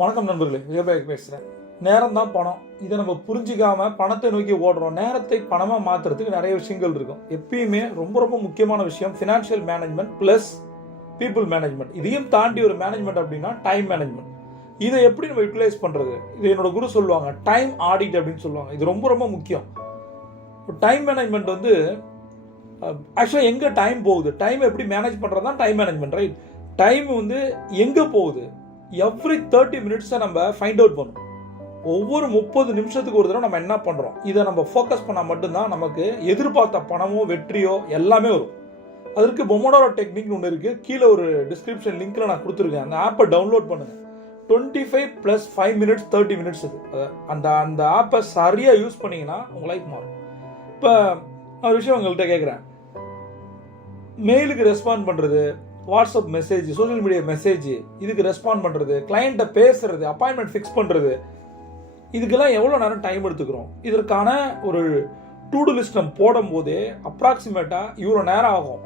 வணக்கம் நண்பர்களே விஜயபாய் பேசுகிறேன் நேரம் தான் பணம். இதை நம்ம புரிஞ்சிக்காம பணத்தை நோக்கி ஓடுறோம். நேரத்தை பணமாக மாற்றுறதுக்கு நிறைய விஷயங்கள் இருக்கும். எப்பயுமே ரொம்ப ரொம்ப முக்கியமான விஷயம் financial management plus people management இதையும் தாண்டி ஒரு மேனேஜ்மெண்ட் அப்படின்னா டைம் மேனேஜ்மெண்ட் இதை எப்படி நம்ம யூட்டிலைஸ் பண்ணுறது இது என்னோட குரு சொல்லுவாங்க டைம் ஆடிட் அப்படின்னு சொல்லுவாங்க. இது ரொம்ப ரொம்ப முக்கியம். டைம் மேனேஜ்மெண்ட் வந்து ஆக்சுவலாக எங்கே டைம் போகுது? டைம் எப்படி மேனேஜ் பண்ணுறது தான் டைம் மேனேஜ்மெண்ட் ரைட் டைம் வந்து எங்கே போகுது? எவ்ரி தேர்ட்டி மினிட்ஸை நம்ம ஃபைண்ட் அவுட் பண்ணணும். ஒவ்வொரு முப்பது நிமிஷத்துக்கு ஒரு தடவை நம்ம என்ன பண்ணுறோம் இதை நம்ம ஃபோக்கஸ் பண்ணால் மட்டும்தான் நமக்கு எதிர்பார்த்த பணமோ வெற்றியோ எல்லாமே வரும். அதற்கு பொமோடோரோ டெக்னிக்னு ஒன்று இருக்குது கீழே ஒரு டிஸ்கிரிப்ஷன் லிங்க்கில் நான் கொடுத்துருக்கேன். அந்த ஆப்பை டவுன்லோட் பண்ணுங்கள் twenty five plus five minutes thirty minutes இது அந்த அந்த ஆப்பை சரியாக யூஸ் பண்ணிங்கன்னா உங்கள் லைஃப் மாறும். இப்போ ஒரு விஷயம் உங்கள்கிட்ட கேட்குறேன் மெயிலுக்கு ரெஸ்பாண்ட் பண்ணுறது WhatsApp message social media message இதுக்கு ரெஸ்பாண்ட் பண்ணுறது கிளைண்ட்டை பேசுறது அப்பாயின்மெண்ட் ஃபிக்ஸ் பண்ணுறது இதுக்கெல்லாம் எவ்வளோ நேரம் டைம் எடுத்துக்கிறோம்? இதற்கான ஒரு டூடு லிஸ்ட் நம்ம போடும் போதே அப்ராக்சிமேட்டாக இவ்வளோ நேரம் ஆகும்.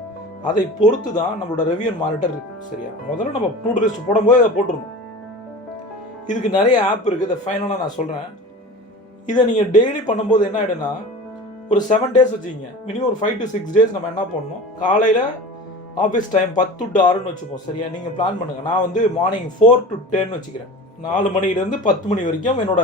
அதை பொறுத்து தான் நம்மளோட ரெவியூன் மானிட்டர் இருக்கு. சரியா? முதல்ல நம்ம டூடு லிஸ்ட் போடும்போது அதை போட்டுருணும் இதுக்கு நிறைய ஆப் இருக்குது இதை ஃபைனலாக நான் சொல்கிறேன் இதை நீங்கள் டெய்லி பண்ணும்போது என்ன ஆகிடும்னா ஒரு செவன் டேஸ் வச்சுக்கிங்க. மினிமம் ஒரு ஃபைவ் டு சிக்ஸ் டேஸ் நம்ம என்ன பண்ணணும்? காலையில் ஆஃபீஸ் டைம் பத்து டு ஆறுன்னு வச்சுப்போம். சரியா? நீங்கள் பிளான் பண்ணுங்கள் நான் வந்து மார்னிங் ஃபோர் டு டென் வச்சுக்கிறேன். நாலு மணிலேருந்து பத்து மணி வரைக்கும் என்னோட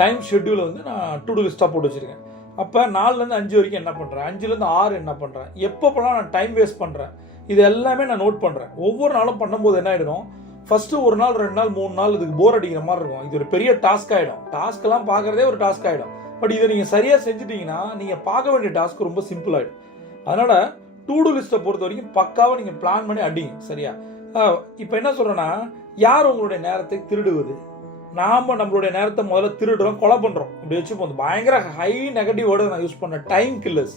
டைம் ஷெட்யூலை வந்து நான் டு டூ லிஸ்ட்டாக போட்டு வச்சுருக்கேன். அப்போ நாலுலேருந்து அஞ்சு வரைக்கும் என்ன பண்ணுறேன் அஞ்சுலேருந்து ஆறு என்ன பண்ணுறேன் எப்பப்போலாம் நான் டைம் வேஸ்ட் பண்ணுறேன் இது எல்லாமே நான் நோட் பண்ணுறேன் ஒவ்வொரு நாளும் பண்ணும்போது என்ன ஆகிடும் ஃபஸ்ட்டு ஒரு நாள் ரெண்டு நாள் மூணு நாள் இதுக்கு போர் அடிக்கிற மாதிரி இருக்கும். இது ஒரு பெரிய டாஸ்க் ஆகிடும் டாஸ்க்கெல்லாம் பார்க்குறதே ஒரு டாஸ்க் ஆகிடும் பட் இதை நீங்கள் சரியாக செஞ்சுட்டிங்கன்னா நீங்கள் பார்க்க வேண்டிய டாஸ்க் ரொம்ப சிம்பிள் ஆகிடும் அதனால் டூ லிஸ்ட்டை பொறுத்த வரைக்கும் பக்காவாக நீங்கள் பிளான் பண்ணி அடிங்க சரியா? இப்போ என்ன சொல்கிறேன்னா யார் உங்களுடைய நேரத்தை திருடுவது? நாம் நம்மளுடைய நேரத்தை முதல்ல திருடுறோம் கொலை பண்ணுறோம் இப்படி வச்சுப்போம். பயங்கர ஹை நெகட்டிவ் வேர்டு நான் யூஸ் பண்ண டைம் கில்லர்ஸ்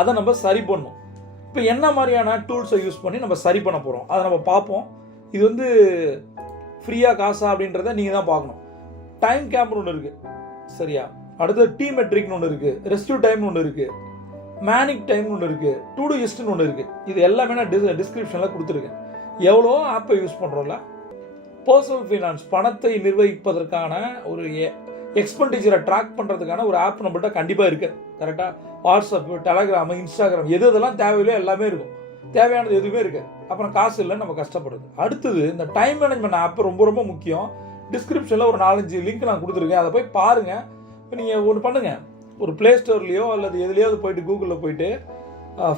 அதை நம்ம சரி பண்ணணும் இப்போ என்ன மாதிரியான டூல்ஸை யூஸ் பண்ணி நம்ம சரி பண்ண போகிறோம் அதை நம்ம பார்ப்போம். இது வந்து ஃப்ரீயாக காசா அப்படின்றத நீங்கள் தான் பார்க்கணும். டைம் கேம்ப்னு ஒன்று இருக்குது சரியா? அடுத்தது டீ மெட்ரிக்னு ஒன்று இருக்குது ரெஸ்டியூ டைம்னு ஒன்று இருக்குது மேனிக் டைம்னு ஒன்று இருக்குது டூ டூ இஸ்ட்னு ஒன்று இருக்குது இது எல்லாமே நான் டிஸ் டிஸ்கிரிப்ஷனில் கொடுத்துருக்கேன். எவ்வளோ ஆப்பை யூஸ் பண்ணுறோம்ல பர்சனல் ஃபைனான்ஸ் பணத்தை நிர்வகிப்பதற்கான ஒரு எக்ஸ்பெண்டிச்சரை ட்ராக் பண்ணுறதுக்கான ஒரு ஆப் நம்மள்கிட்ட கண்டிப்பாக இருக்குது கரெக்டாக வாட்ஸ்அப் டெலகிராம் இன்ஸ்டாகிராம் எது இதெல்லாம் தேவையில்லையோ எல்லாமே இருக்கும். தேவையானது எதுவுமே இருக்குது அப்புறம் காசு இல்லைன்னு நம்ம கஷ்டப்படுது அடுத்தது இந்த டைம் மேனேஜ்மெண்ட் ஆப் ரொம்ப ரொம்ப முக்கியம். டிஸ்கிரிப்ஷனில் ஒரு நாலஞ்சு லிங்க் நான் கொடுத்துருக்கேன். அதை போய் பாருங்கள் இப்போ நீங்கள் ஒன்று பண்ணுங்கள் ஒரு ப்ளே ஸ்டோர்லேயோ அல்லது எதுலேயாவது போயிட்டு கூகுளில் போயிட்டு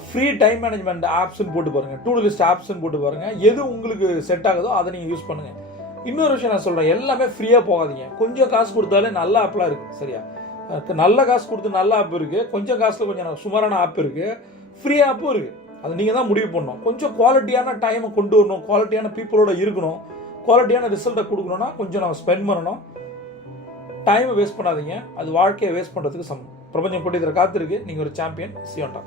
ஃப்ரீ டைம் மேனேஜ்மெண்ட் ஆப்ஸ்ன்னு போட்டு பாருங்கள் டூ லிஸ்ட் ஆப்ஸ்ன்னு போட்டு பாருங்கள் எது உங்களுக்கு செட் ஆகுதோ அதை நீங்கள் யூஸ் பண்ணுங்கள் இன்னொரு விஷயம் நான் சொல்கிறேன் எல்லாமே ஃப்ரீயாக போகாதீங்க. கொஞ்சம் காசு கொடுத்தாலே நல்ல ஆப்லாம் இருக்குது சரியா? நல்ல காசு கொடுத்து நல்ல ஆப் இருக்குது கொஞ்சம் காசில் கொஞ்சம் சுமாரான ஆப் இருக்குது ஃப்ரீ ஆப்பும் இருக்குது அது நீங்கள் தான் முடிவு பண்ணணும். கொஞ்சம் குவாலிட்டியான டைமை கொண்டு வரணும். குவாலிட்டியான பீப்புளோட இருக்கணும். குவாலிட்டியான ரிசல்ட்டை கொடுக்கணும்னா கொஞ்சம் நம்ம ஸ்பெண்ட் பண்ணணும். டைமை வேஸ்ட் பண்ணாதீங்க. அது வாழ்க்கையை வேஸ்ட் பண்ணுறதுக்கு சமம். பிரபஞ்சம் போட்டு இதில் காத்திருக்கு. நீங்கள் ஒரு சாம்பியன் சியோண்டா